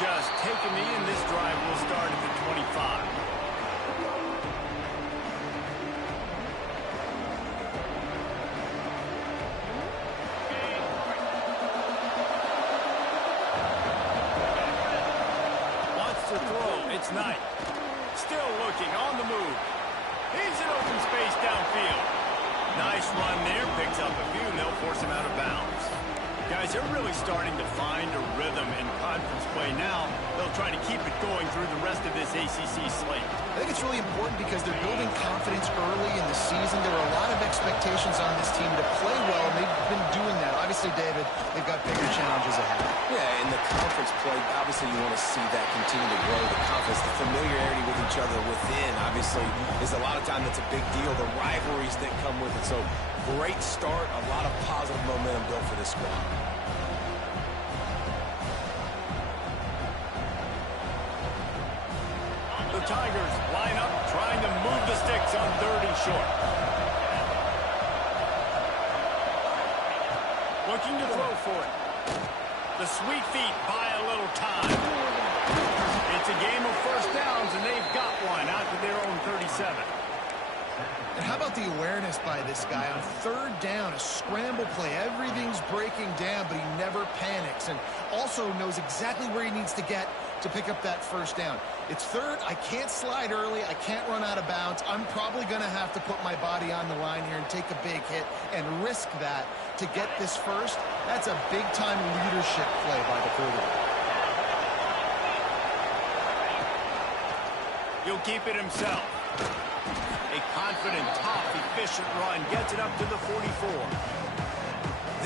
just take a knee, and this drive will start at the 25. Wants to throw. It's Knight. Still looking on the move. He's in open space downfield. Nice run there. Picks up a few, and they'll force him out of bounds. Guys, they're really starting to find a rhythm in conference play now. They'll try to keep it going through the rest of this ACC slate. I think it's really important because they're building confidence early in the season. There are a lot of expectations on this team to play well, and they've been doing that. Obviously, David, they've got bigger challenges ahead. Yeah, in the conference play, obviously you want to see that continue to grow. The confidence, the familiarity with each other within, obviously, is a lot of time that's a big deal. The rivalries that come with it. So, great start, a lot of positive momentum built for this squad. The Tigers line up, trying to move the sticks on 3rd and short. Looking to throw for it. The sweet feet buy a little time. It's a game of first downs, and they've got one out to their own 37. And how about the awareness by this guy on 3rd down, a scramble play. Everything's breaking down, but he never panics and also knows exactly where he needs to get to pick up that 1st down. It's 3rd. I can't slide early. I can't run out of bounds. I'm probably going to have to put my body on the line here and take a big hit and risk that to get this 1st. That's a big-time leadership play by the quarterback. He'll keep it himself. A confident, tough, efficient run gets it up to the 44.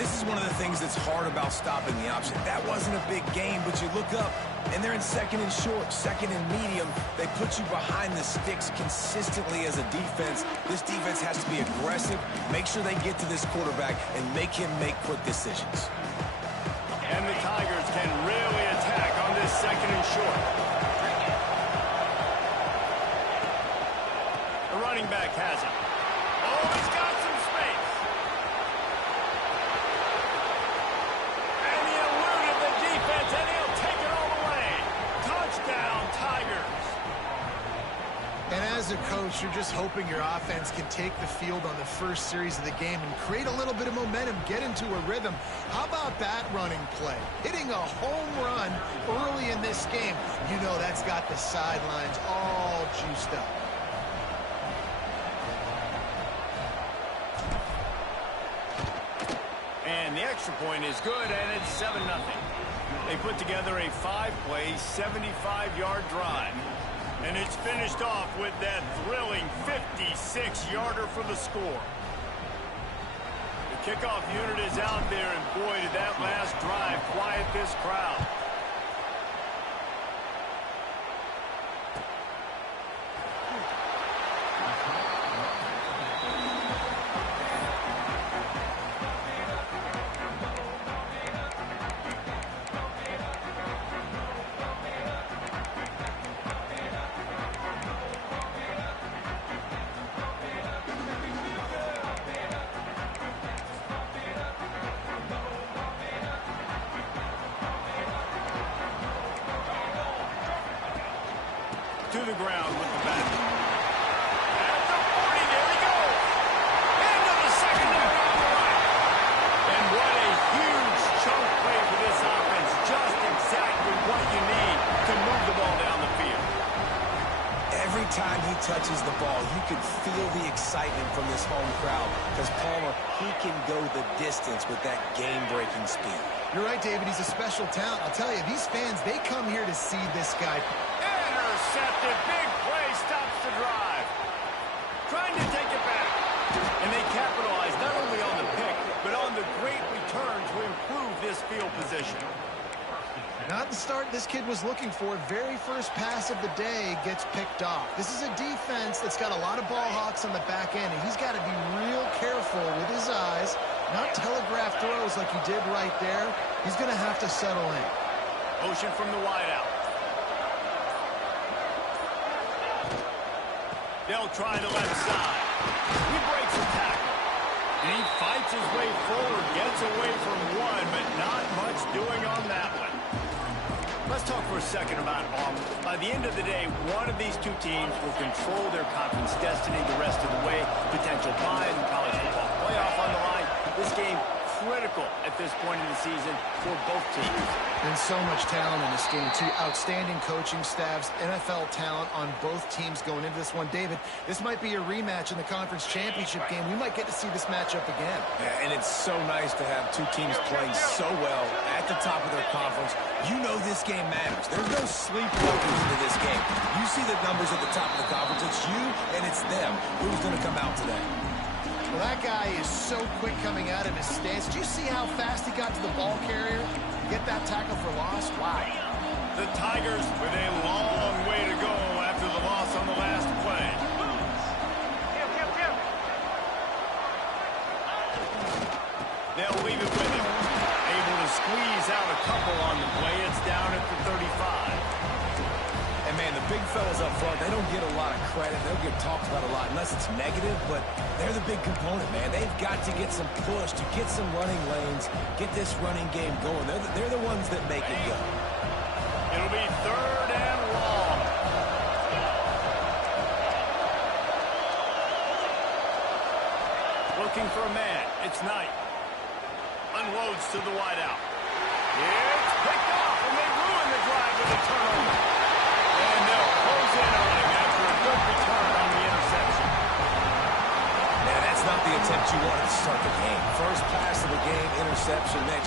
This is one of the things that's hard about stopping the option. That wasn't a big gain, but you look up, and they're in 2nd and short, 2nd and medium. They put you behind the sticks consistently as a defense. This defense has to be aggressive, make sure they get to this quarterback, and make him make quick decisions. And the Tigers can really attack on this 2nd and short. The running back has it. Oh, he's got some space. And he eluded the defense, and he'll take it all the way. Touchdown, Tigers. And as a coach, you're just hoping your offense can take the field on the first series of the game and create a little bit of momentum, get into a rhythm. How about that running play? Hitting a home run early in this game. You know that's got the sidelines all juiced up. And the extra point is good, and it's 7-0. They put together a 5-play, 75-yard drive. And it's finished off with that thrilling 56-yarder for the score. The kickoff unit is out there, and boy, did that last drive quiet this crowd. To the ground with the back. At the 40, there he goes. Into the 2nd down on the right. And what a huge chunk play for this offense. Just exactly what you need to move the ball down the field. Every time he touches the ball, you can feel the excitement from this home crowd because Palmer, he can go the distance with that game-breaking speed. You're right, David. He's a special talent. I'll tell you, these fans, they come here to see this guy. Intercepted. Big play stops the drive. Trying to take it back. And they capitalize not only on the pick, but on the great return to improve this field position. Not the start this kid was looking for. Very first pass of the day gets picked off. This is a defense that's got a lot of ball hawks on the back end, and he's got to be real careful with his eyes, not telegraph throws like he did right there. He's going to have to settle in. Motion from the wideout. They'll try the left side. He breaks the tackle. And he fights his way forward, gets away from one, but not much doing on that one. Let's talk for a second about arm. By the end of the day, one of these two teams will control their conference destiny the rest of the way. Potential bye in the college football playoff on the line. This game critical at this point in the season for both teams. And so much talent in this game, too. Outstanding coaching staffs, NFL talent on both teams going into this one. David, this might be a rematch in the conference championship game. We might get to see this matchup again. Yeah, and it's so nice to have two teams playing so well at the top of their conference. You know this game matters. There's no sleepwalkers into this game. You see the numbers at the top of the conference. It's you and it's them. Who's going to come out today? Well, that guy is so quick coming out of his stance. Did you see how fast he got to the ball carrier? Get that tackle for loss? Wow. The Tigers with a long way to go after the loss on the last play. They'll leave it with him. Able to squeeze out a couple on the play. It's down at the 35. And, man, the big fellas up front, they don't get a lot of credit. They don't get talked about a lot unless it's negative, but they're the big component, man. They've got to get some push, to get some running lanes, get this running game going. They're the ones that make it go. It'll be 3rd and long. Looking for a man. It's Knight. Unloads to the wideout. It's picked off, and they ruin the drive with a turnover. And they'll close in on him after a good return on the interception. Man, that's not the attempt you wanted to start the game. First pass of the game, interception. Man,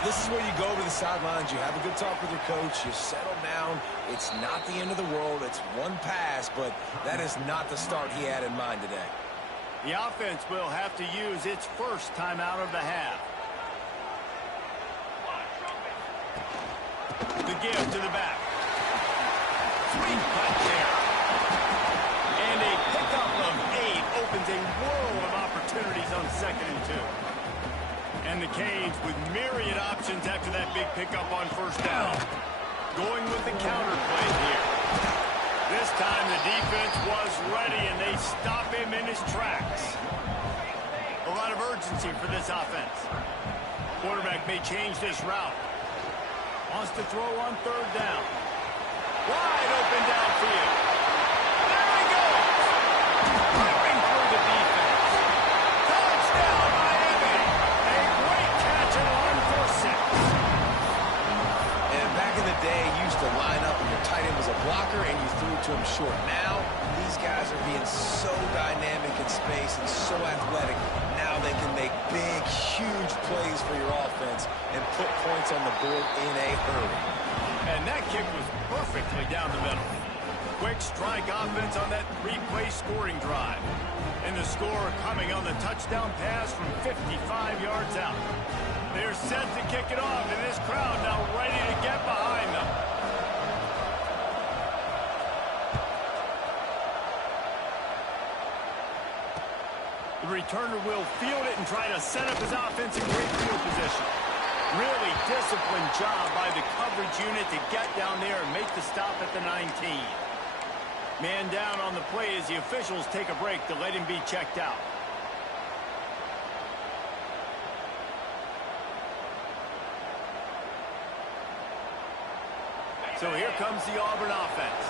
this is where you go to the sidelines. You have a good talk with your coach. You settle down. It's not the end of the world. It's one pass, but that is not the start he had in mind today. The offense will have to use its first timeout of the half. The give to the back. Sweet cut there. And a pickup of 8 opens a world of opportunities on 2nd and 2. And the Canes with myriad options after that big pickup on 1st down. Going with the counter play here. This time the defense was ready and they stop him in his tracks. A lot of urgency for this offense. Quarterback may change this route. Wants to throw on 3rd down. Wide open downfield. There he goes. Ripping through the defense. Touchdown, Miami. A great catch and run for 6. And back in the day, you used to line up and your tight end was a blocker and you threw it to him short. Now, these guys are being so dynamic in space and so athletic. Now they can make big, huge plays for your offense and put points on the board in a hurry. And that kick was perfectly down the middle. Quick strike offense on that 3-play scoring drive. And the score coming on the touchdown pass from 55 yards out. They're set to kick it off, and this crowd now ready to get behind them. The returner will field it and try to set up his offense in great field position. Really disciplined job by the coverage unit to get down there and make the stop at the 19. Man down on the play as the officials take a break to let him be checked out. So here comes the Auburn offense.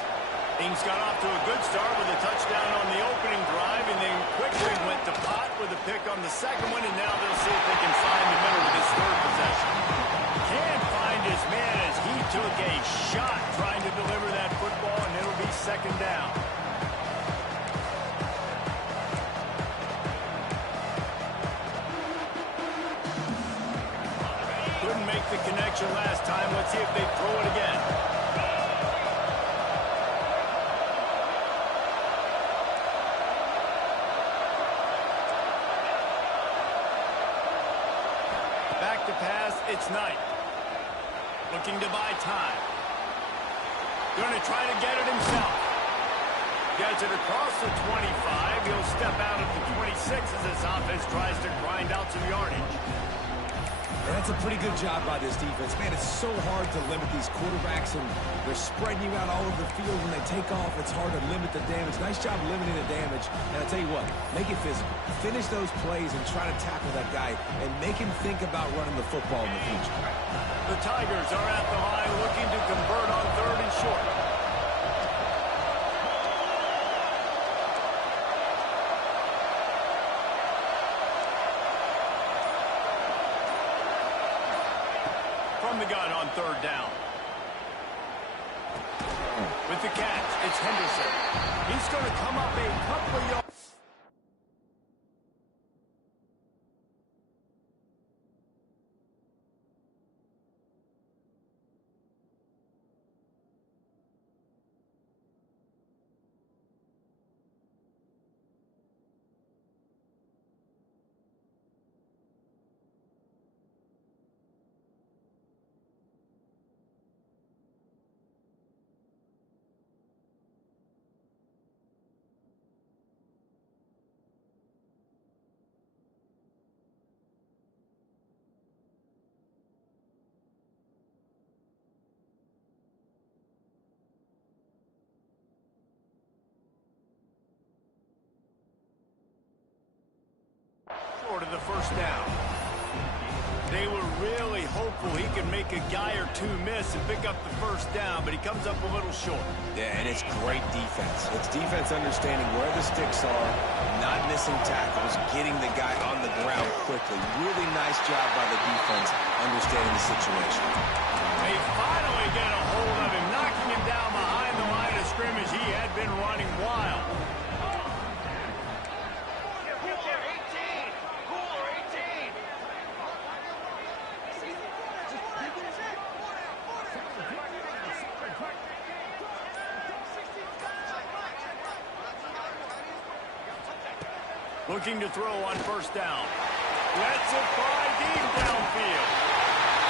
Things got off to a good start with a touchdown on the opening drive and then quickly went to pot with a pick on the 2nd one, and now they'll see if they can find the middle with his 3rd possession. Can't find his man as he took a shot trying to deliver that football, and it'll be 2nd down. Couldn't make the connection last time. Let's see if they throw it again. Back to pass, it's Knight. Looking to buy time. Going to try to get it himself. Gets it across the 25. He'll step out at the 26 as this offense tries to grind out some yardage. That's That's a pretty good job by this defense. Man, it's so hard to limit these quarterbacks, and they're spreading you out all over the field. When they take off, it's hard to limit the damage. Nice job limiting the damage. And I'll tell you what, make it physical. Finish those plays and try to tackle that guy and make him think about running the football in the future. The Tigers are at the line looking to convert on 3rd and short. From the gun on 3rd down. With the catch, it's Henderson. He's going to come up a couple of yards. Short of the 1st down. They were really hopeful he could make a guy or two miss and pick up the 1st down, but he comes up a little short. Yeah, and it's great defense. It's defense understanding where the sticks are, not missing tackles, getting the guy on the ground quickly. Really nice job by the defense understanding the situation. They finally get a hold of him, knocking him down behind the line of scrimmage. He had been running wild. Looking to throw on 1st down. Lets it fly deep downfield.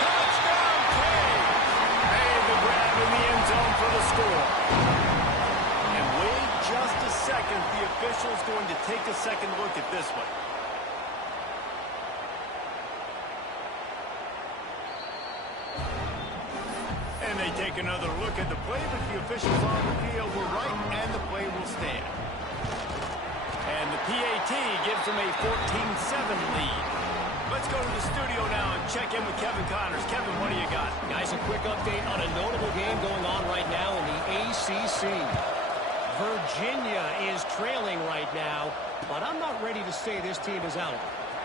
Touchdown, Cage! Made the grab in the end zone for the score. And wait just a second. The official's going to take a second look at this one. And they take another look at the play, but the officials on the field were right, and the play will stand. And the PAT gives them a 14-7 lead. Let's go to the studio now and check in with Kevin Connors. Kevin, what do you got? Guys, a quick update on a notable game going on right now in the ACC. Virginia is trailing right now, but I'm not ready to say this team is out.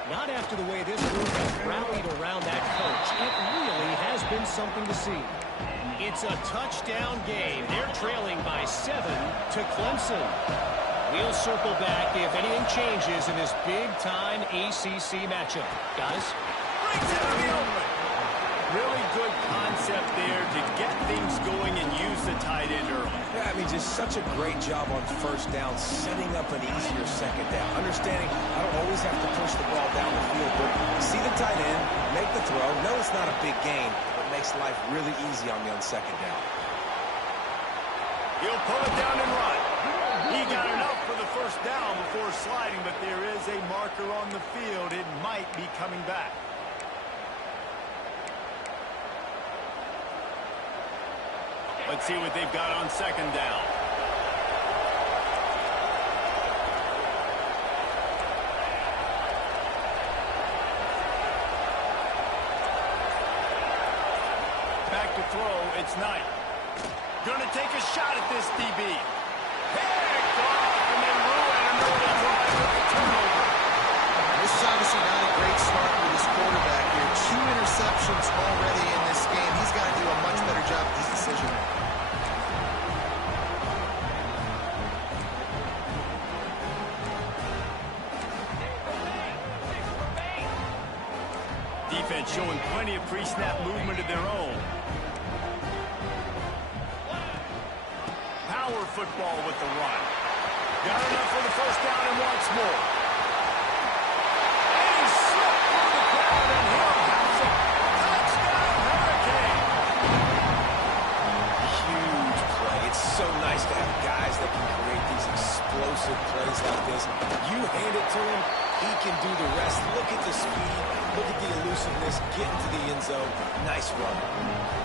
Not after the way this group has rallied around that coach. It really has been something to see. It's a touchdown game. They're trailing by 7 to Clemson. We'll circle back if anything changes in this big-time ACC matchup. Guys? Brings it to the open. Really good concept there to get things going and use the tight end early. Yeah, I mean, just such a great job on 1st down, setting up an easier 2nd down. Understanding I don't always have to push the ball down the field, but see the tight end, make the throw. No, it's not a big gain, but makes life really easy on me on 2nd down. He'll pull it down and run. He got enough for the 1st down before sliding, but there is a marker on the field. It might be coming back. Let's see what they've got on 2nd down. Back to throw, it's Knight. Gonna take a shot at this DB. Picked off, and they ruin another drive with the turnover. This is obviously not a great start with his quarterback here. 2 interceptions already in this game. He's got to do a much better job with his decision making. Defense showing plenty of pre-snap movement of their own. Power football with the run. Got enough for the 1st down and wants more. And he slipped through the crowd and he'll house it. Touchdown, Hurricane. Huge play. It's so nice to have guys that can create these explosive plays like this. You hand it to him, he can do the rest. Look at the speed. Look at the elusive decisiveness, getting to the end zone. Nice run.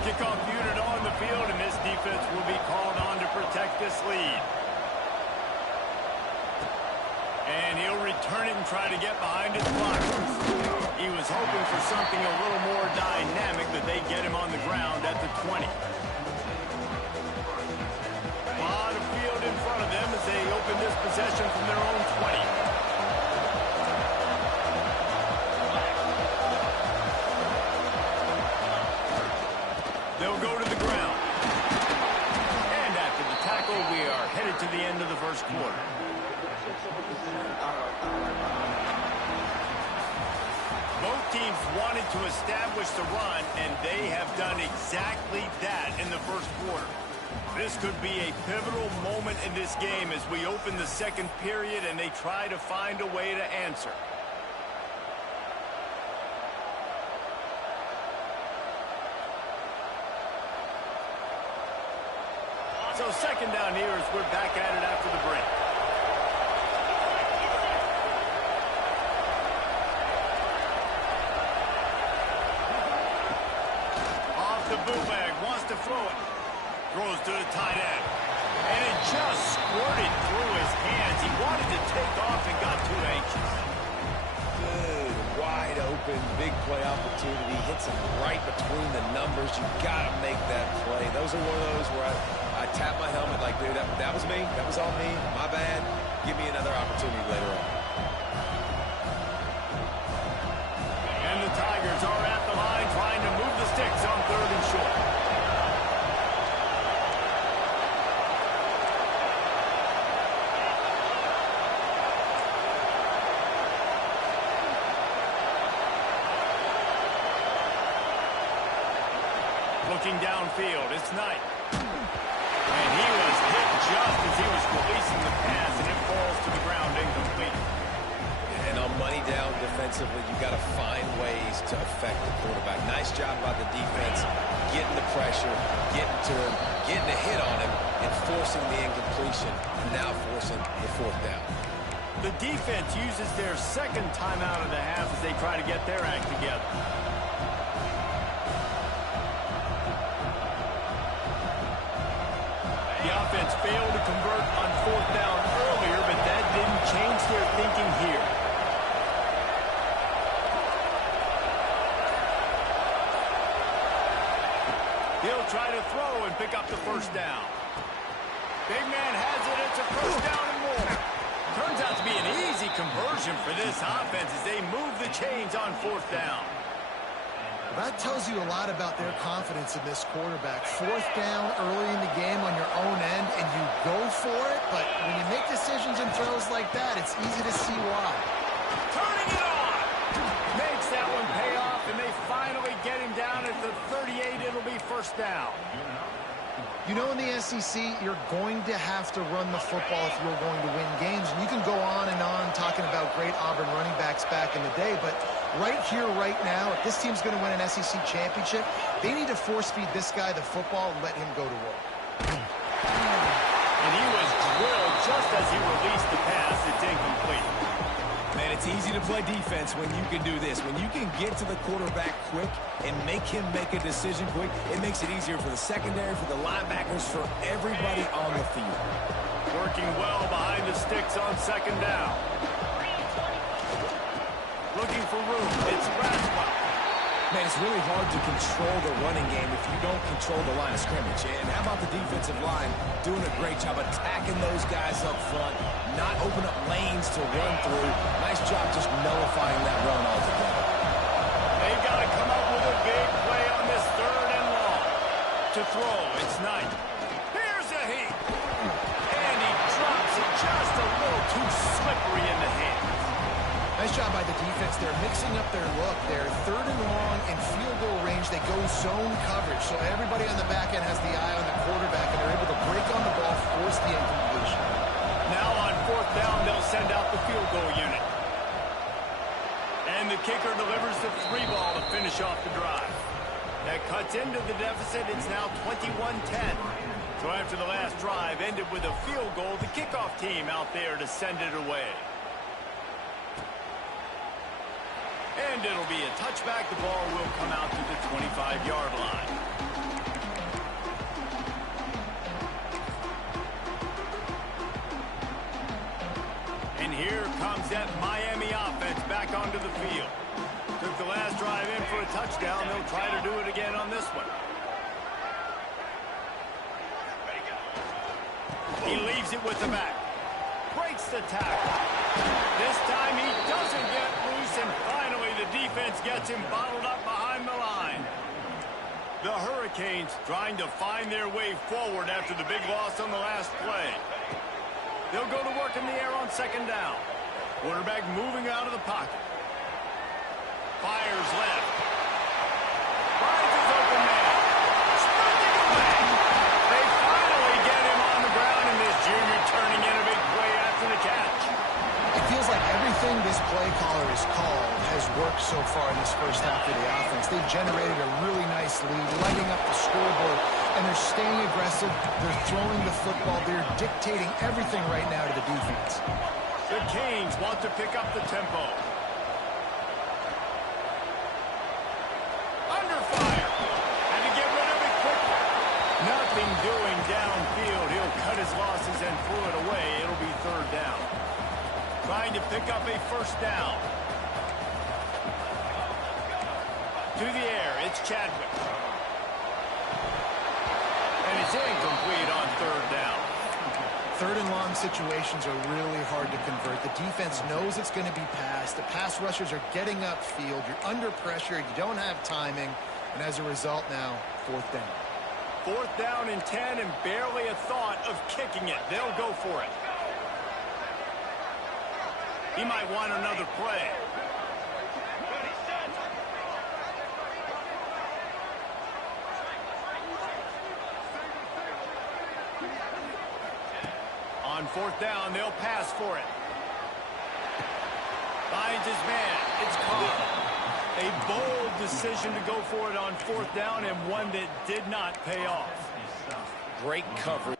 Kickoff unit on the field, and this defense will be called on to protect this lead. And he'll return it and try to get behind his blockers. He was hoping for something a little more dynamic, but they get him on the ground at the 20. A lot of field in front of them as they open this possession from their own 20. They'll go to the ground. And after the tackle, we are headed to the end of the first quarter. Both teams wanted to establish the run, and they have done exactly that in the first quarter. This could be a pivotal moment in this game as we open the second period and they try to find a way to answer. So second down here as we're back at it after the break. Off the bootleg, wants to throw it. Throws to the tight end. And it just squirted through his hands. He wanted to take off and got too anxious. Good, wide open, big play opportunity. Hits him right between the numbers. You got to make that play. Those are one of those where I tap my helmet like, dude, that was me. That was all me. My bad. Give me another opportunity later on. And the Tigers are at the line trying to move the sticks on third and short. Looking downfield, it's Knight. And he was hit just as he was releasing the pass, and it falls to the ground incomplete. And on money down defensively, you got to find ways to affect the quarterback. Nice job by the defense, getting the pressure, getting to him, getting a hit on him, and forcing the incompletion, and now forcing the fourth down. The defense uses their second timeout of the half as they try to get their act together. The offense failed to convert on fourth down earlier, but that didn't change their thinking here. He'll try to throw and pick up the first down. Big man has it. It's a first down and more. Turns out to be an easy conversion for this offense as they move the chains on fourth down. That tells you a lot about their confidence in this quarterback. Fourth down early in the game on your own end, and you go for it, but when you make decisions and throws like that, it's easy to see why. Turning it on! Makes that one pay off, and they finally get him down at the 38. It'll be first down. You know, in the SEC, you're going to have to run the football if you're going to win games. And you can go on and on talking about great Auburn running backs back in the day, but right here, right now, if this team's going to win an SEC championship, they need to force-feed this guy the football and let him go to work. And he was drilled just as he released the pass. It's incomplete. Man, it's easy to play defense when you can do this. When you can get to the quarterback quick and make him make a decision quick, it makes it easier for the secondary, for the linebackers, for everybody on the field. Working well behind the sticks on second down. Looking for room. It's Braswell. Man, it's really hard to control the running game if you don't control the line of scrimmage. And how about the defensive line doing a great job attacking those guys up front, not open up lanes to run through. Nice job just nullifying that run altogether. They've got to come up with a big play on this third and long. To throw, it's Knight. Here's a heat. And he drops it just a little too slippery in the hands. Nice job by the defense. They're mixing up their look. They're third and long in field goal range. They go zone coverage. So everybody on the back end has the eye on the quarterback, and they're able to break on the ball, force the incompletion. Now on fourth down, they'll send out the field goal unit. And the kicker delivers the 3 ball to finish off the drive. That cuts into the deficit. It's now 21-10. So after the last drive ended with a field goal, the kickoff team out there to send it away. And it'll be a touchback. The ball will come out to the 25-yard line. And here comes that Miami offense back onto the field. Took the last drive in for a touchdown. They'll try to do it again on this one. He leaves it with the back. Breaks the tackle. This time he doesn't get loose, and finally the defense gets him bottled up behind the line. The Hurricanes trying to find their way forward after the big loss on the last play. They'll go to work in the air on second down. Quarterback moving out of the pocket. Fires left. Finds his open man. Sprinting away. They finally get him on the ground, and this junior turning in a big play after the catch. It feels like everything this play caller has called has worked so far in this first half of the offense. They've generated a really nice lead, lighting up the scoreboard, and they're staying aggressive. They're throwing the football. They're dictating everything right now to the defense. The Canes want to pick up the tempo. Under fire. And to get rid of it quickly. Nothing doing downfield. He'll cut his losses and pull it away. It'll be third down. Trying to pick up a first down. To the air, it's Chadwick. And it's incomplete on third down. Third and long situations are really hard to convert. The defense knows it's going to be passed. The pass rushers are getting upfield. You're under pressure. You don't have timing. And as a result now, fourth down. Fourth down and 10, and barely a thought of kicking it. They'll go for it. He might want another play. On fourth down, they'll pass for it. Finds his man. It's caught. A bold decision to go for it on fourth down, and one that did not pay off. Great coverage.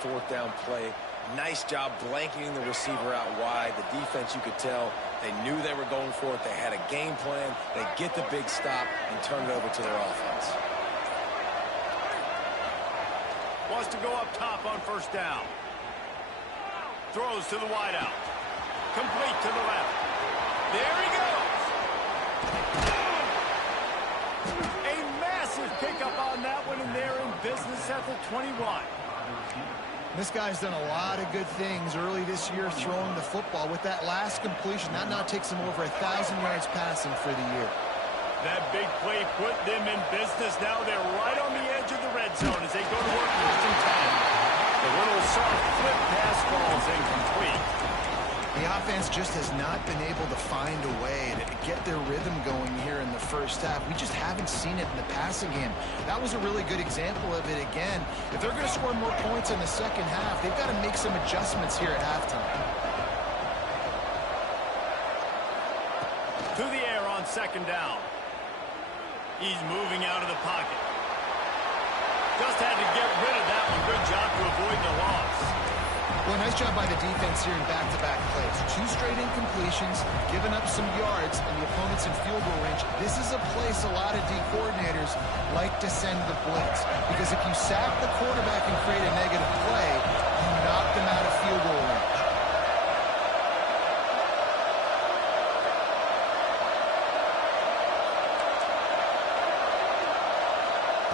Fourth down play. Nice job blanketing the receiver out wide. The defense, you could tell, they knew they were going for it. They had a game plan. They get the big stop and turn it over to their offense. Wants to go up top on first down. Throws to the wideout. Complete to the left. There he goes. A massive pickup on that one, and they're in business at the 21. This guy's done a lot of good things early this year throwing the football. With that last completion, that now takes him over 1,000 yards passing for the year. That big play put them in business. Now they're right on the edge of the red zone as they go to work first and 10. The little soft flip pass falls incomplete. The offense just has not been able to find a way to get their rhythm going here in the first half. We just haven't seen it in the passing game. That was a really good example of it again. If they're going to score more points in the second half, they've got to make some adjustments here at halftime. To the air on second down. He's moving out of the pocket. Just had to get rid of that one. Good job to avoid the loss. Well, nice job by the defense here in back-to-back plays. 2 straight incompletions, giving up some yards, and the opponent's in field goal range. This is a place a lot of D coordinators like to send the blitz, because if you sack the quarterback and create a negative play, you knock them out of field goal range.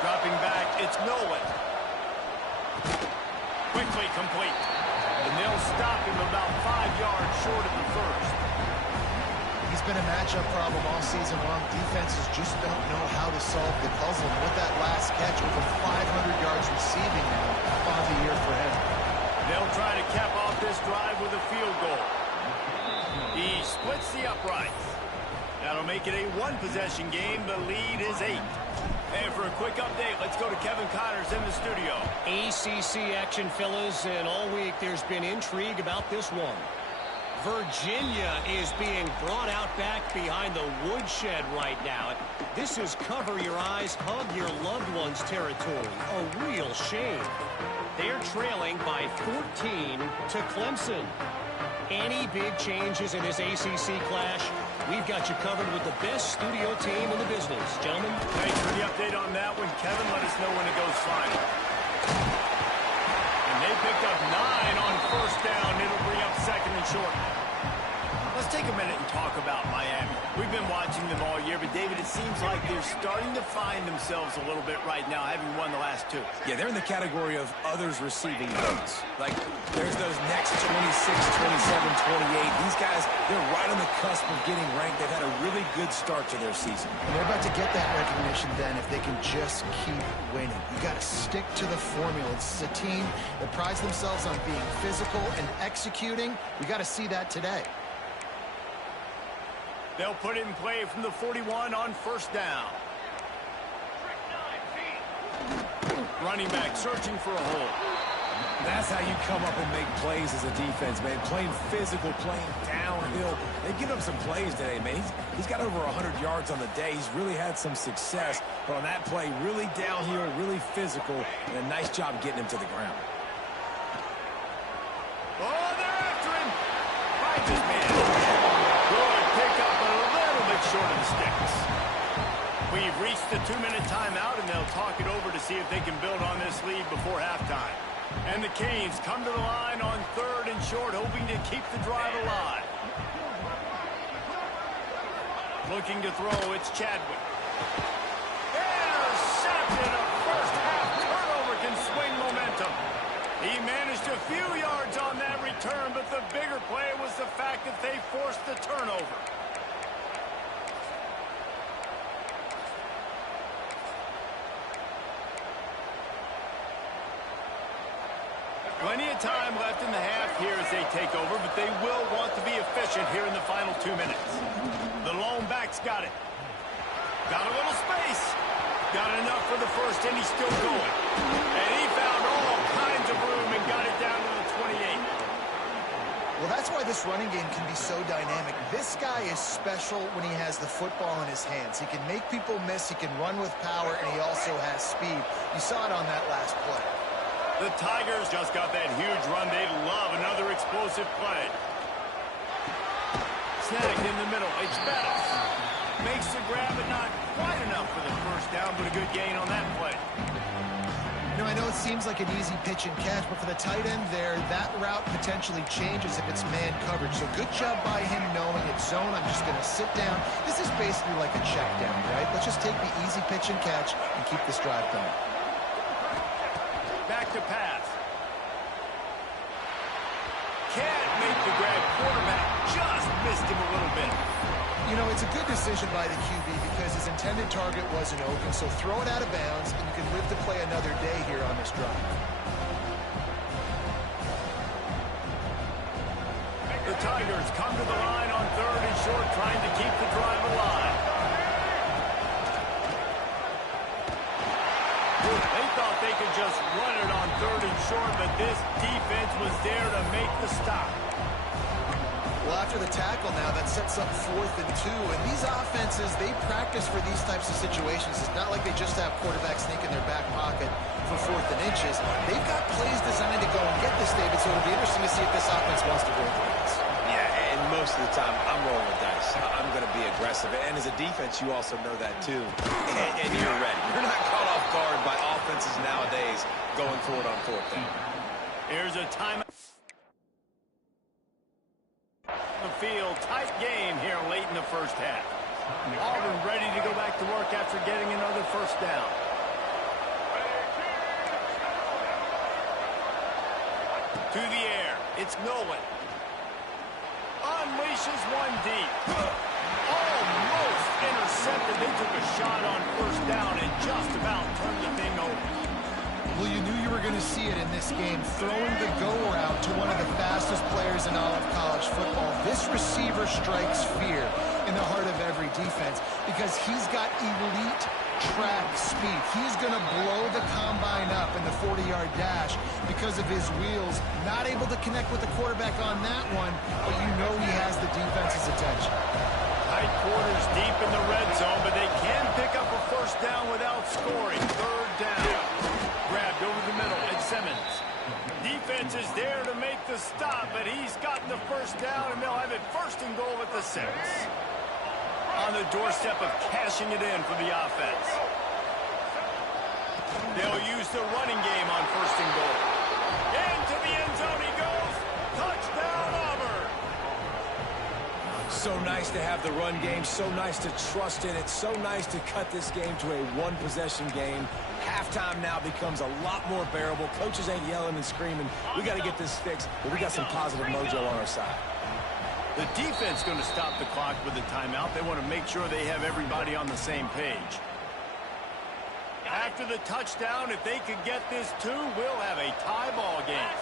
Dropping back, it's Nolan. Quickly complete. And they'll stop him about 5 yards short of the first. He's been a matchup problem all season long. Defenses just don't know how to solve the puzzle. And with that last catch, over 500 yards receiving now on the year for him. They'll try to cap off this drive with a field goal. He splits the uprights. That'll make it a one-possession game. The lead is 8. And for a quick update, let's go to Kevin Connors in the studio. ACC action, fellas, and all week there's been intrigue about this one. Virginia is being brought out back behind the woodshed right now. This is cover your eyes, hug your loved ones territory. A real shame. They're trailing by 14 to Clemson. Any big changes in this ACC clash, we've got you covered with the best studio team in the business. Gentlemen. Thanks for the update on that one, Kevin. Let us know when it goes final. And they picked up 9 on first down. It'll bring up second and short. Let's take a minute and talk about Miami. We've been watching them all year, but David, it seems like they're starting to find themselves a little bit right now, having won the last 2. Yeah, they're in the category of others receiving votes. Like, there's those next 26, 27, 28. These guys, they're right on the cusp of getting ranked. They've had a really good start to their season. And they're about to get that recognition then if they can just keep winning. You got to stick to the formula. This is a team that prides themselves on being physical and executing. We got to see that today. They'll put it in play from the 41 on first down. Running back searching for a hole. That's how you come up and make plays as a defense, man. Playing physical, playing downhill. They give him some plays today, man. He's got over 100 yards on the day. He's really had some success. But on that play, really downhill, really physical, and a nice job getting him to the ground. Oh, they're after him. Righteous man. Good pick up a little bit short of the sticks. We've reached the 2-minute timeout, and they'll talk it over to see if they can build on this lead before halftime. And the Canes come to the line on third and short, hoping to keep the drive alive. Looking to throw, it's Chadwick. Intercepted. A first-half turnover can swing momentum. He managed a few yards on that return, but the bigger play was the fact that they forced the turnover. Plenty of time left in the half here as they take over, but they will want to be efficient here in the final 2 minutes. The lone back's got it. Got a little space. Got enough for the first, and he's still going. And he found all kinds of room and got it down to the 28. Well, that's why this running game can be so dynamic. This guy is special when he has the football in his hands. He can make people miss, he can run with power, and he also has speed. You saw it on that last play. The Tigers just got that huge run. They love another explosive play. Snagged in the middle. It's Bettis. Makes the grab, but not quite enough for the first down, but a good gain on that play. You know, I know it seems like an easy pitch and catch, but for the tight end there, that route potentially changes if it's man coverage. So good job by him knowing it's zone. I'm just going to sit down. This is basically like a check down, right? Let's just take the easy pitch and catch and keep this drive going. Back to pass. Can't make the grab. Quarterback just missed him a little bit. You know, it's a good decision by the QB because his intended target wasn't open, so throw it out of bounds, and you can live to play another day here on this drive. The Tigers come to the line on third and short, trying to keep the drive alive. They thought they could just run it on third and short, but this defense was there to make the stop. Well, after the tackle now, that sets up 4th and 2. And these offenses, they practice for these types of situations. It's not like they just have quarterbacks sneak in their back pocket for 4th and inches. They've got plays designed to go and get this, David, so it'll be interesting to see if this offense wants to go for this. Yeah, and most of the time, I'm rolling the dice. I'm going to be aggressive. And as a defense, you also know that, too. And you're ready. You're not caught off guard by offenses nowadays going for it on 4th down. Here's a timeout. The field, tight game here late in the first half. Auburn ready to go back to work after getting another first down. To the air, it's Nolan. Unleashes one deep. Almost intercepted. They took a shot on first down and just about turned the thing over. Well, you knew you were going to see it in this game, throwing the go route to one of the fastest players in all of college football. This receiver strikes fear in the heart of every defense because he's got elite track speed. He's going to blow the combine up in the 40-yard dash because of his wheels. Not able to connect with the quarterback on that one, but you know he has the defense's attention. Tight quarters deep in the red zone, but they can pick up a first down without scoring. Third down. Grabbed over the middle. It's Simmons. Defense is there to make the stop, but he's got the first down, and they'll have it first and goal at the 6. On the doorstep of cashing it in for the offense. They'll use the running game on first and goal. Into the end zone he goes. Touchdown, Auburn. So nice to have the run game. So nice to trust in it. So nice to cut this game to a one-possession game. Halftime now becomes a lot more bearable. Coaches ain't yelling and screaming. We got to get this fixed, but we got some positive mojo on our side. The defense going to stop the clock with a timeout. They want to make sure they have everybody on the same page. After the touchdown, if they could get this too, we'll have a tie ball game.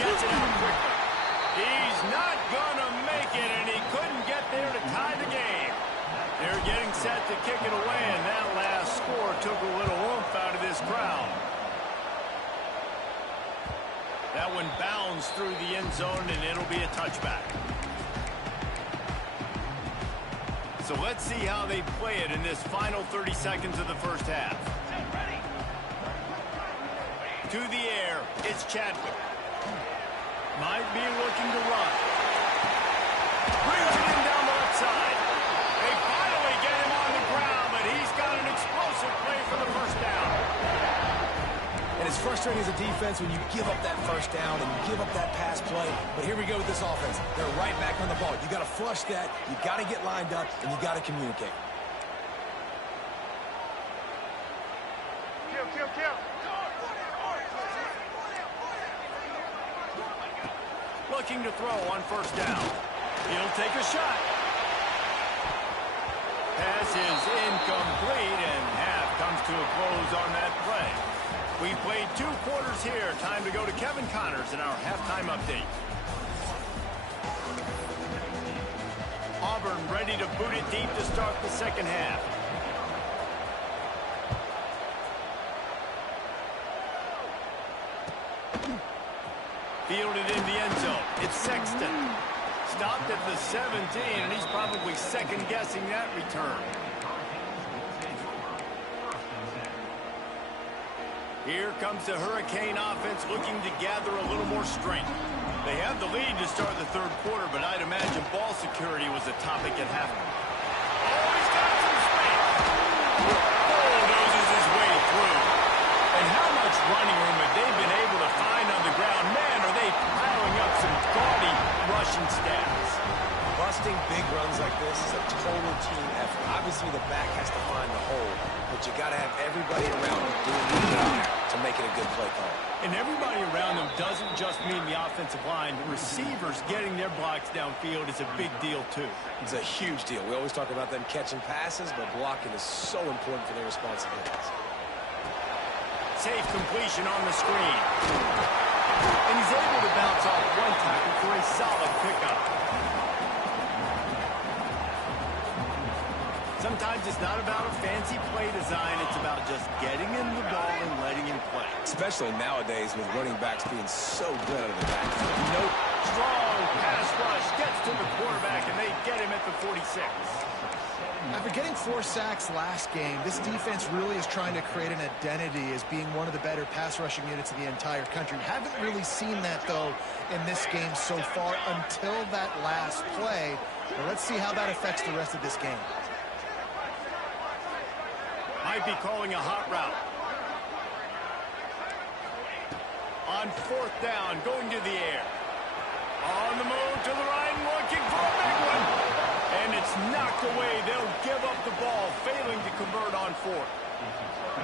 Gets it out quickly. He's not going to make it, and he couldn't get there to tie the game. They're getting set to kick it away, and that last score took a little oomph out of this crowd. That one bounds through the end zone, and it'll be a touchback. So let's see how they play it in this final 30 seconds of the first half. To the air, it's Chadwick. Might be looking to run. Brings it in down the left side. They finally get him on the ground, but he's got an explosive play for the first down. And it's frustrating as a defense when you give up that first down and you give up that pass play. But here we go with this offense. They're right back on the ball. You got to flush that. You got to get lined up, and you got to communicate. Kill. Looking to throw on first down. He'll take a shot. Pass is incomplete, and half comes to a close on that play. We've played 2 quarters here. Time to go to Kevin Connors in our halftime update. Auburn ready to boot it deep to start the second half. Fielded in the end zone. It's Sexton. Stopped at the 17, and he's probably second-guessing that return. Here comes the Hurricane offense looking to gather a little more strength. They have the lead to start the third quarter, but I'd imagine ball security was a topic at halftime. Oh, he's got some space. Bulldozes his way through. And how much running room have they been able to find on the ground? Man, are they piling up some gaudy rushing stats. Busting big runs like this is a total team effort. Obviously, the back has to find the hole, but you got to have everybody around him doing the job to make it a good play call. And everybody around them doesn't just mean the offensive line. The receivers getting their blocks downfield is a big deal, too. It's a huge deal. We always talk about them catching passes, but blocking is so important for their responsibilities. Safe completion on the screen. And he's able to bounce off one tackle for a solid pickup. Sometimes it's not about a fancy play design. It's about just getting him the ball and letting him play. Especially nowadays with running backs being so good out of the backfield. Nope. Strong pass rush gets to the quarterback, and they get him at the 46. After getting 4 sacks last game, this defense really is trying to create an identity as being one of the better pass rushing units in the entire country. Haven't really seen that, though, in this game so far until that last play. But let's see how that affects the rest of this game. Might be calling a hot route. On fourth down, going to the air. On the move to the right, looking for a big one. And it's knocked away. They'll give up the ball, failing to convert on fourth.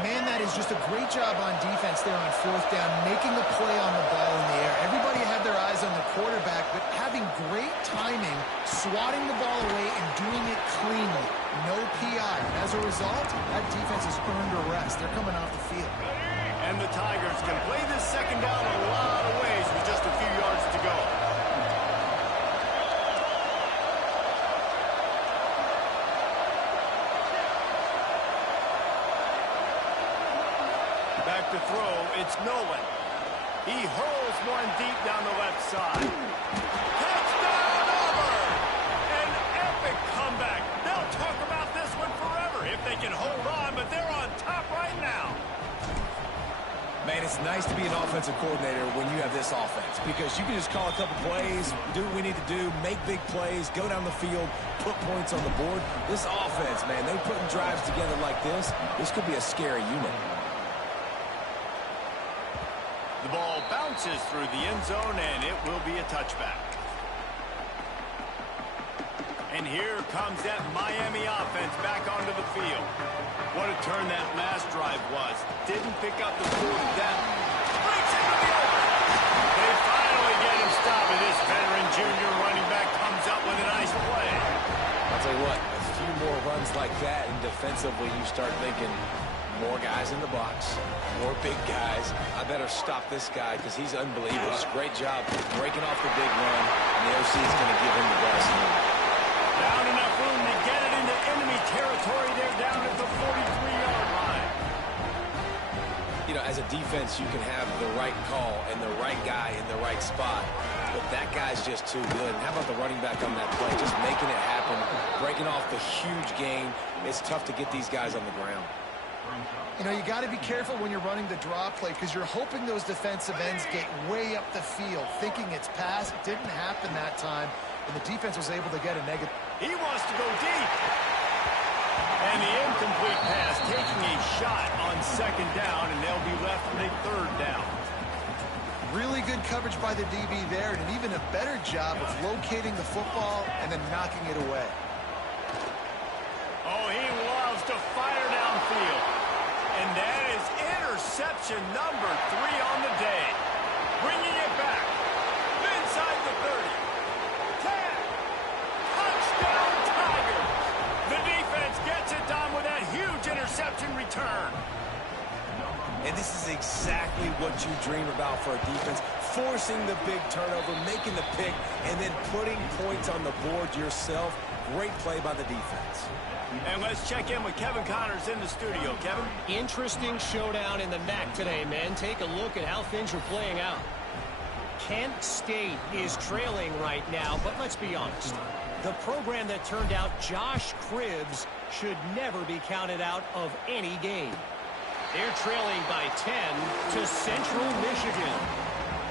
Man, that is just a great job on defense there on fourth down, making a play on the ball in the air. Everybody had their eyes on the quarterback, but having great timing, swatting the ball away, and doing it cleanly. No PI. And as a result, that defense has earned a rest. They're coming off the field. And the Tigers can play this second down a lot of ways with just a few yards to go. Back to throw, it's Nolan. He hurls one deep down the left side. Touchdown, Auburn! An epic comeback. They'll talk about this one forever if they can hold on, but they're on top right now. Man, it's nice to be an offensive coordinator when you have this offense because you can just call a couple plays, do what we need to do, make big plays, go down the field, put points on the board. This offense, man, they putting drives together like this could be a scary unit. The ball bounces through the end zone, and it will be a touchback. And here comes that Miami offense back onto the field. What a turn that last drive was. Didn't pick up the fourth down. Breaks into the open. They finally get him stopped, and this veteran junior running back comes up with a nice play. I'll tell you what, a few more runs like that, and defensively you start thinking more guys in the box, more big guys. I better stop this guy because he's unbelievable. Just great job breaking off the big run, and the OC is going to give him the best. Down enough room to get it into enemy territory. They're down at the 43-yard line. You know, as a defense, you can have the right call and the right guy in the right spot, but that guy's just too good. And how about the running back on that play? Just making it happen, breaking off the huge gain. It's tough to get these guys on the ground. You know, you got to be careful when you're running the draw play because you're hoping those defensive ends get way up the field, thinking it's pass. It didn't happen that time, and the defense was able to get a negative. He wants to go deep. And the incomplete pass taking a shot on second down, and they'll be left with a third down. Really good coverage by the DB there, and even a better job of locating the football and then knocking it away. Oh, he loves to fire downfield. And that is interception number 3 on the day. Bringing it back. Inside the 30. 10. Touchdown, Tigers. The defense gets it done with that huge interception return. And this is exactly what you dream about for a defense. Forcing the big turnover, making the pick, and then putting points on the board yourself. Great play by the defense. And let's check in with Kevin Connors in the studio. Kevin? Interesting showdown in the MAC today, man. Take a look at how things are playing out. Kent State is trailing right now, but let's be honest. The program that turned out Josh Cribbs should never be counted out of any game. They're trailing by 10 to Central Michigan.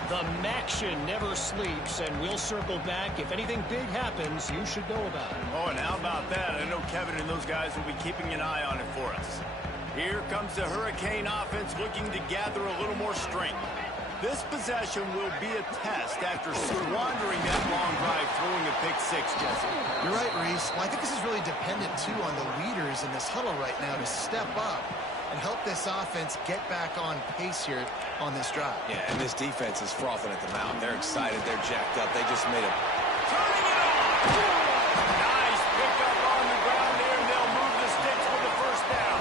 The MACtion never sleeps, and we'll circle back. If anything big happens, you should know about it. Oh, and how about that? I know Kevin and those guys will be keeping an eye on it for us. Here comes the Hurricane offense looking to gather a little more strength. This possession will be a test after squandering that long drive, throwing a pick six, Jesse. You're right, Reese. Well, I think this is really dependent, too, on the leaders in this huddle right now to step up and help this offense get back on pace here on this drive. Yeah, and this defense is frothing at the mouth. They're excited. They're jacked up. They just made a... Turning it on! Nice pickup on the ground there, and they'll move the sticks for the first down.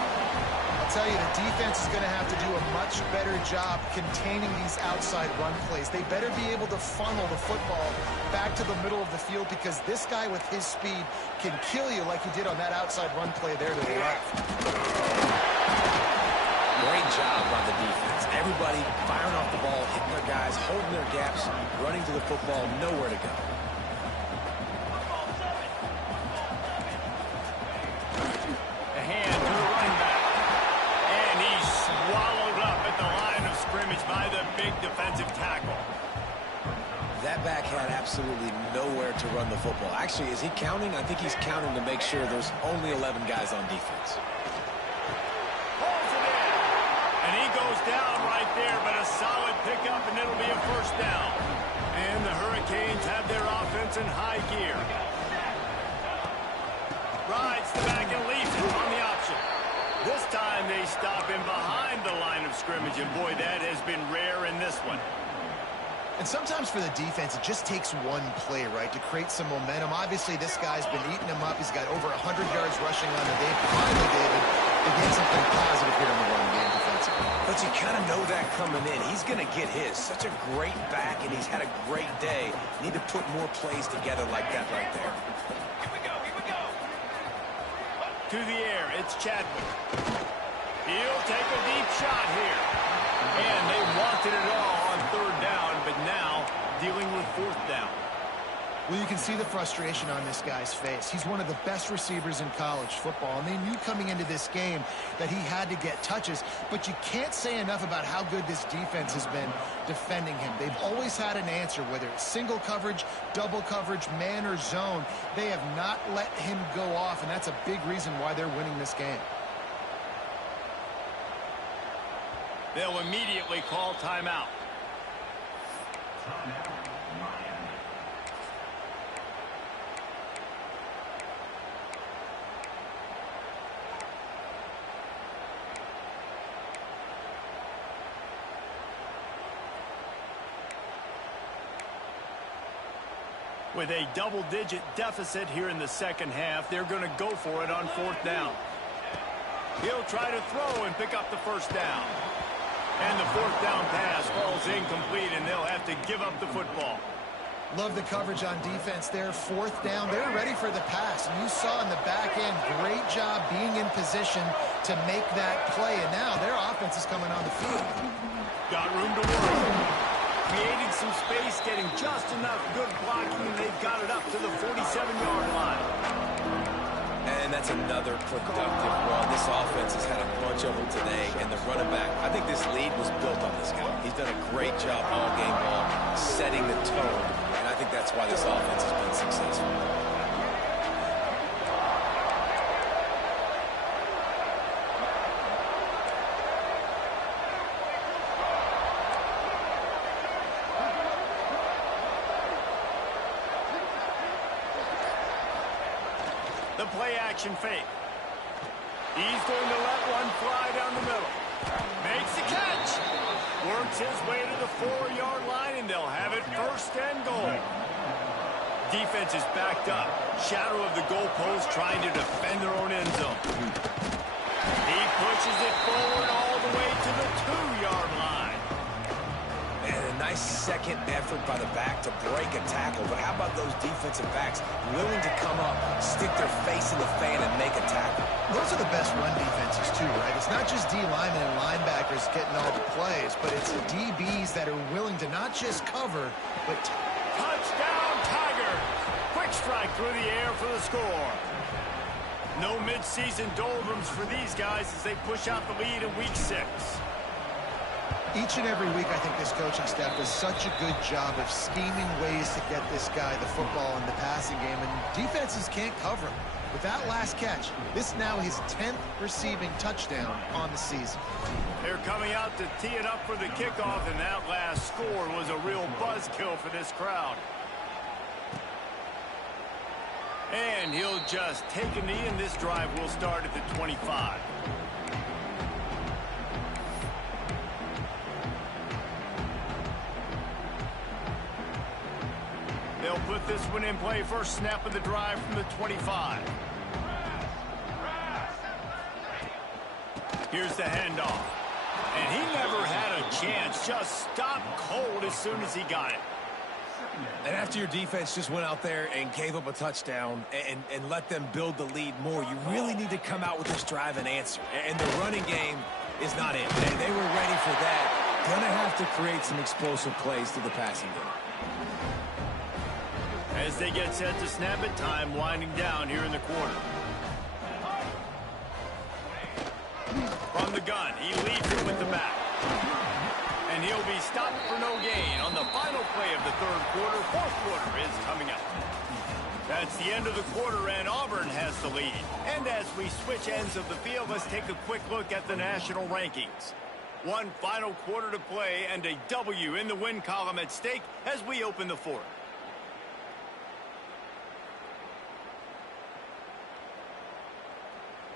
I'll tell you, the defense is going to have to do a much better job containing these outside run plays. They better be able to funnel the football back to the middle of the field because this guy with his speed can kill you like he did on that outside run play there to the left. Great job by the defense. Everybody firing off the ball, hitting their guys, holding their gaps, running to the football, nowhere to go. A hand to the running back. And he's swallowed up at the line of scrimmage by the big defensive tackle. That back had absolutely nowhere to run the football. Actually, is he counting? I think he's counting to make sure there's only 11 guys on defense. Goes down right there, but a solid pickup, and it'll be a first down. And the Hurricanes have their offense in high gear. Rides the back and leaves it on the option. This time they stop him behind the line of scrimmage, and boy, that has been rare in this one. And sometimes for the defense, it just takes one play, right, to create some momentum. Obviously, this guy's been eating him up. He's got over 100 yards rushing on the day. Finally, David, they get something positive here in the run game defensively. But you kind of know that coming in. He's going to get his. Such a great back, and he's had a great day. Need to put more plays together like that right there. Here we go. To the air, it's Chadwick. He'll take a deep shot here. And they wanted it all on third down, but now dealing with fourth down. Well, you can see the frustration on this guy's face. He's one of the best receivers in college football, and they knew coming into this game that he had to get touches, but you can't say enough about how good this defense has been defending him. They've always had an answer, whether it's single coverage, double coverage, man or zone. They have not let him go off, and that's a big reason why they're winning this game. They'll immediately call timeout. With a double-digit deficit here in the second half, they're going to go for it on fourth down. He'll try to throw and pick up the first down. And the fourth down pass falls incomplete, and they'll have to give up the football. Love the coverage on defense there. Fourth down. They're ready for the pass. And you saw in the back end, great job being in position to make that play. And now their offense is coming on the field. Got room to work. Creating some space, getting just enough good blocking, and they've got it up to the 47-yard line. And that's another productive run. This offense has had a bunch of them today, and the running back, I think this lead was built on this guy. He's done a great job all game long setting the tone, and I think that's why this offense has been successful. The play-action fake. He's going to let one fly down the middle. Makes the catch. Works his way to the 4-yard line, and they'll have it first and goal. Defense is backed up. Shadow of the goalpost trying to defend their own end zone. He pushes it forward all the way to the 2-yard line. And a nice second effort by the back to break a tackle. But how about those defensive backs willing to come up, stick their face in the fan, and make a tackle? Those are the best run defenses, too, right? It's not just D linemen and linebackers getting all the plays, but it's DBs that are willing to not just cover, but... Touchdown, Tigers! Quick strike through the air for the score. No midseason doldrums for these guys as they push out the lead in Week 6. Each and every week, I think this coaching staff does such a good job of scheming ways to get this guy the football in the passing game, and defenses can't cover him. With that last catch, this is now his 10th receiving touchdown on the season. They're coming out to tee it up for the kickoff, and that last score was a real buzzkill for this crowd. And he'll just take a knee, and this drive will start at the 25. They'll put this one in play. First snap of the drive from the 25. Here's the handoff. And he never had a chance. Just stopped cold as soon as he got it. And after your defense just went out there and gave up a touchdown and let them build the lead more, you really need to come out with this drive and answer. And the running game is not it. They were ready for that. Gonna have to create some explosive plays through the passing game. As they get set to snap it, time winding down here in the quarter. From the gun, he leads it with the back. And he'll be stopped for no gain on the final play of the third quarter. Fourth quarter is coming up. That's the end of the quarter, and Auburn has the lead. And as we switch ends of the field, let's take a quick look at the national rankings. One final quarter to play and a W in the win column at stake as we open the fourth.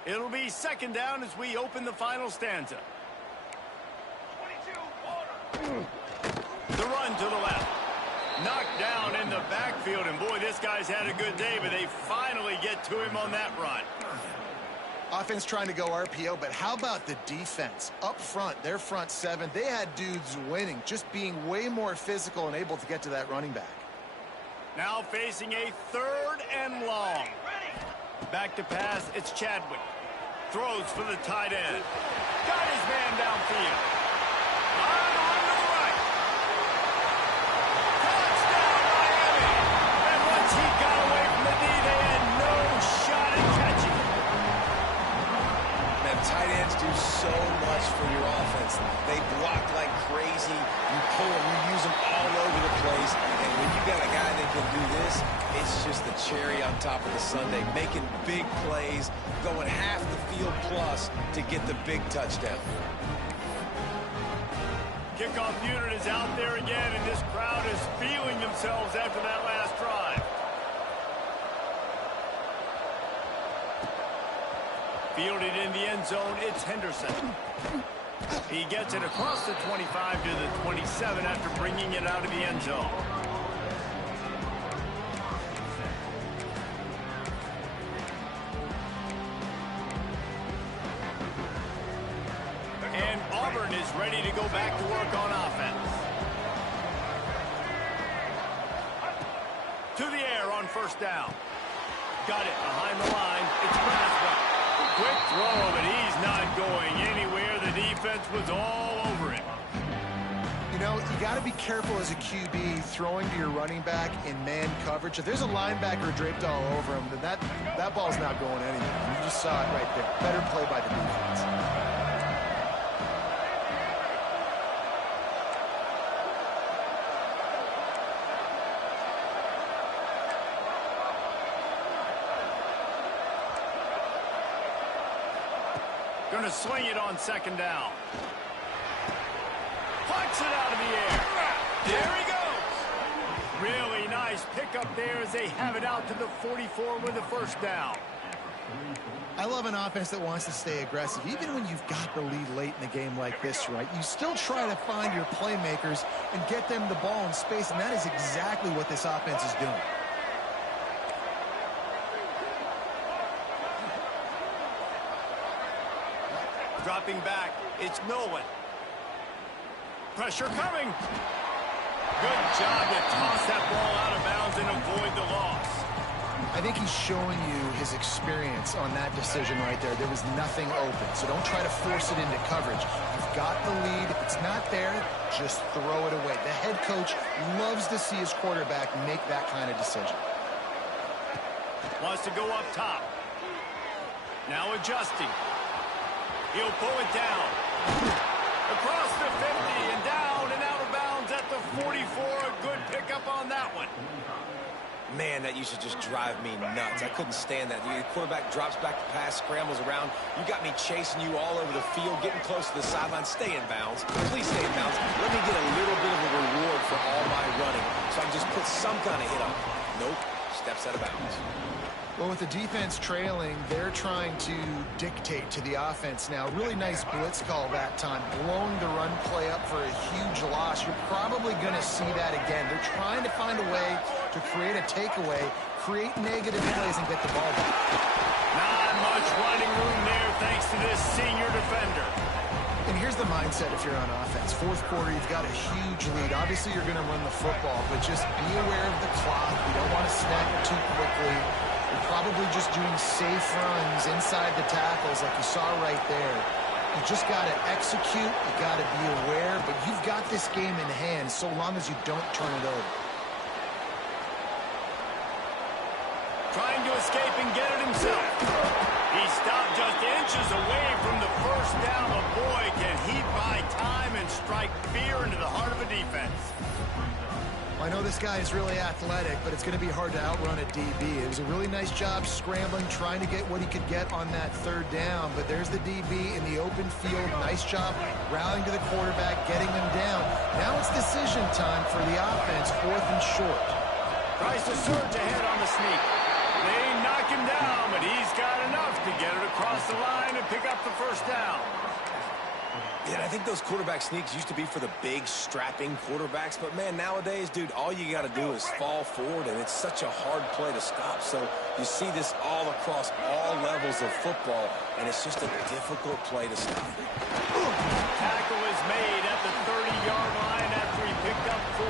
It'll be second down as we open the final stanza. The run to the left. Knocked down in the backfield, and boy, this guy's had a good day, but they finally get to him on that run. Offense trying to go RPO, but how about the defense? Up front, their front seven, they had dudes winning, just being way more physical and able to get to that running back. Now facing a third and long. Back to pass, it's Chadwick. Throws for the tight end. Got his man downfield. for your offense. They block like crazy. You pull them, you use them all over the place. And when you got a guy that can do this, it's just the cherry on top of the sundae, making big plays, going half the field plus to get the big touchdown. Kickoff unit is out there again, and this crowd is feeling themselves after that last drive. Fielded in the end zone, it's Henderson. He gets it across the 25 to the 27 after bringing it out of the end zone. And Auburn is ready to go back to work on offense. To the air on first down. Got it behind the line. It's Braswell. Quick throw, but he's not going anywhere. The defense was all over him. You know, you got to be careful as a QB throwing to your running back in man coverage. If there's a linebacker draped all over him, then that ball's not going anywhere. You just saw it right there. Better play by the defense. Going to swing it on second down. Plucks it out of the air. There he goes. Really nice pickup there as they have it out to the 44 with the first down. I love an offense that wants to stay aggressive. Even when you've got the lead late in the game like this, right, you still try to find your playmakers and get them the ball in space, and that is exactly what this offense is doing. Dropping back, it's Nolan. Pressure coming. Good job to toss that ball out of bounds and avoid the loss. I think he's showing you his experience on that decision right there. There was nothing open, so don't try to force it into coverage. You've got the lead. If it's not there, just throw it away. The head coach loves to see his quarterback make that kind of decision. Wants to go up top. Now adjusting. He'll pull it down. Across the 50 and down and out of bounds at the 44. A good pickup on that one. Man, that used to just drive me nuts. I couldn't stand that. The quarterback drops back to pass, scrambles around. You got me chasing you all over the field, getting close to the sideline. Stay in bounds. Please stay in bounds. Let me get a little bit of a reward for all my running so I can just put some kind of hit on. Nope. Steps out of bounds. Well, with the defense trailing, they're trying to dictate to the offense now. Really nice blitz call that time, blowing the run play up for a huge loss. You're probably going to see that again. They're trying to find a way to create a takeaway, create negative plays, and get the ball back. Not much running room there thanks to this senior defender. And here's the mindset if you're on offense. Fourth quarter, you've got a huge lead. Obviously, you're going to run the football, but just be aware of the clock. You don't want to snap it too quickly. You're probably just doing safe runs inside the tackles like you saw right there. You just got to execute. You got to be aware, but you've got this game in hand so long as you don't turn it over. Trying to escape and get it himself. He stopped just inches away from the first down. But boy, can he buy time and strike fear into the heart of a defense. I know this guy is really athletic, but it's going to be hard to outrun a DB. It was a really nice job scrambling, trying to get what he could get on that third down. But there's the DB in the open field. Nice job rallying to the quarterback, getting him down. Now it's decision time for the offense, fourth and short. Tries to surge ahead on the sneak. They knock him down, but he's got enough to get it across the line and pick up the first down. Yeah, I think those quarterback sneaks used to be for the big, strapping quarterbacks. But, man, nowadays, dude, all you got to do is fall forward, and it's such a hard play to stop. So you see this all across all levels of football, and it's just a difficult play to stop. Tackle is made at the 30-yard line after he picked up 4.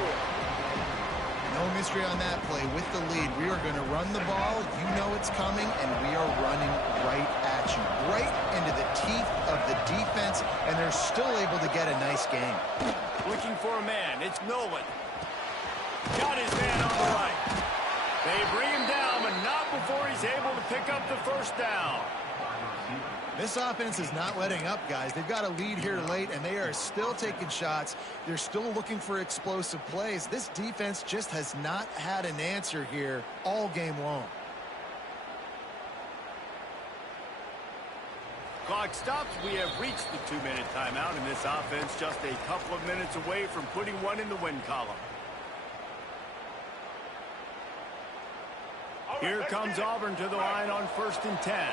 No mystery on that play. With the lead, we are going to run the ball. You know it's coming, and we are running right at you, right into the teeth of the defense, and they're still able to get a nice game. Looking for a man. It's Nolan. Got his man on the right. They bring him down, but not before he's able to pick up the first down. This offense is not letting up, guys. They've got a lead here late, and they are still taking shots. They're still looking for explosive plays. This defense just has not had an answer here all game long. Clock stops. We have reached the 2-minute timeout, and this offense just a couple of minutes away from putting one in the win column. Here comes Auburn to the line on 1st and 10.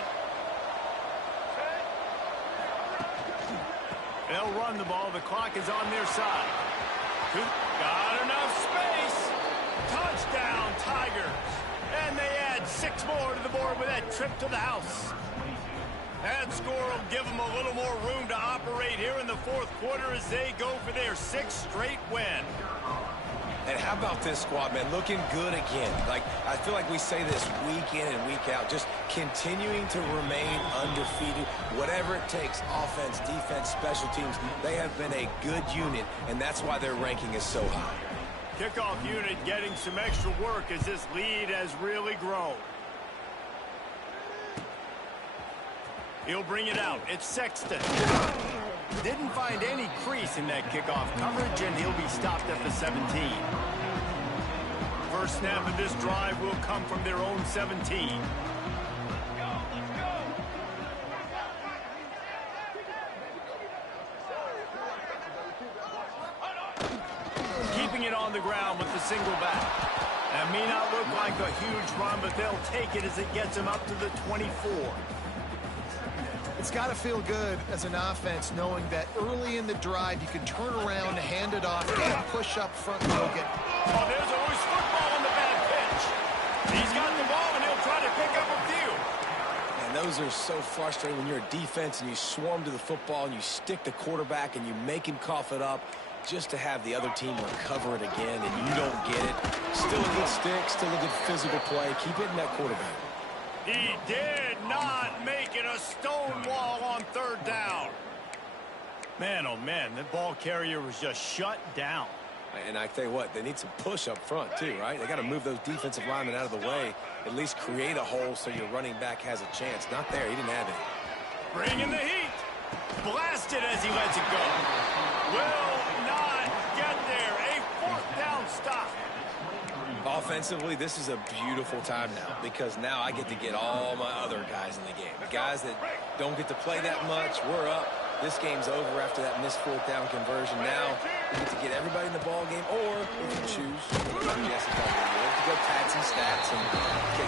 They'll run the ball. The clock is on their side. Got enough space. Touchdown, Tigers. And they add 6 more to the board with that trip to the house. That score will give them a little more room to operate here in the 4th quarter as they go for their 6th straight win. And how about this squad, man? Looking good again. Like, I feel like we say this week in and week out, just continuing to remain undefeated. Whatever it takes, offense, defense, special teams, they have been a good unit, and that's why their ranking is so high. Kickoff unit getting some extra work as this lead has really grown. He'll bring it out. It's Sexton. Didn't find any crease in that kickoff coverage, and he'll be stopped at the 17. First snap of this drive will come from their own 17. Keeping it on the ground with the single back. That may not look like a huge run, but they'll take it as it gets them up to the 24. It's got to feel good as an offense knowing that early in the drive you can turn around, hand it off, and push up front and go get. Oh, there's always football on the bad pitch. He's got the ball, and he'll try to pick up a few. And those are so frustrating when you're a defense and you swarm to the football and you stick the quarterback and you make him cough it up just to have the other team recover it again and you don't get it. Still a good stick, still a good physical play. Keep hitting that quarterback. He did not make it a stone wall on 3rd down. Man, oh man, the ball carrier was just shut down. And I tell you what, they need some push up front too, right? They got to move those defensive linemen out of the way, at least create a hole so your running back has a chance. Not there, he didn't have it. Bring in the heat. Blasted as he lets it go. Will not get there. A 4th down stop. Offensively, this is a beautiful time now because now I get to get all my other guys in the game. The guys that don't get to play that much, we're up. This game's over after that missed 4th down conversion. Now we get to get everybody in the ball game, or if you choose, to go pad some stats and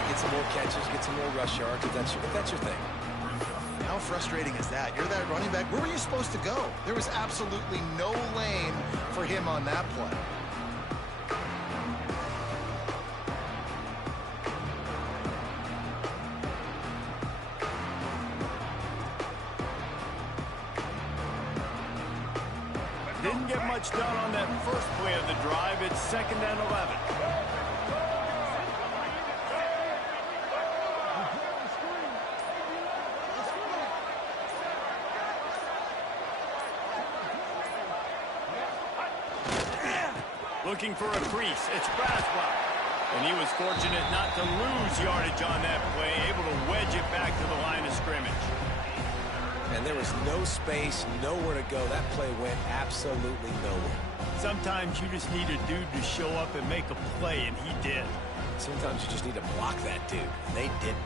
get some more catches, get some more rush yards if that's your thing. How frustrating is that? You're that running back. Where were you supposed to go? There was absolutely no lane for him on that play. Didn't get much done on that first play of the drive. It's 2nd and 11. Looking for a crease. It's Braswell. And he was fortunate not to lose yardage on that play, able to wedge it back to the line of scrimmage. And there was no space, nowhere to go. That play went absolutely nowhere. Sometimes you just need a dude to show up and make a play, and he did. Sometimes you just need to block that dude, and they didn't.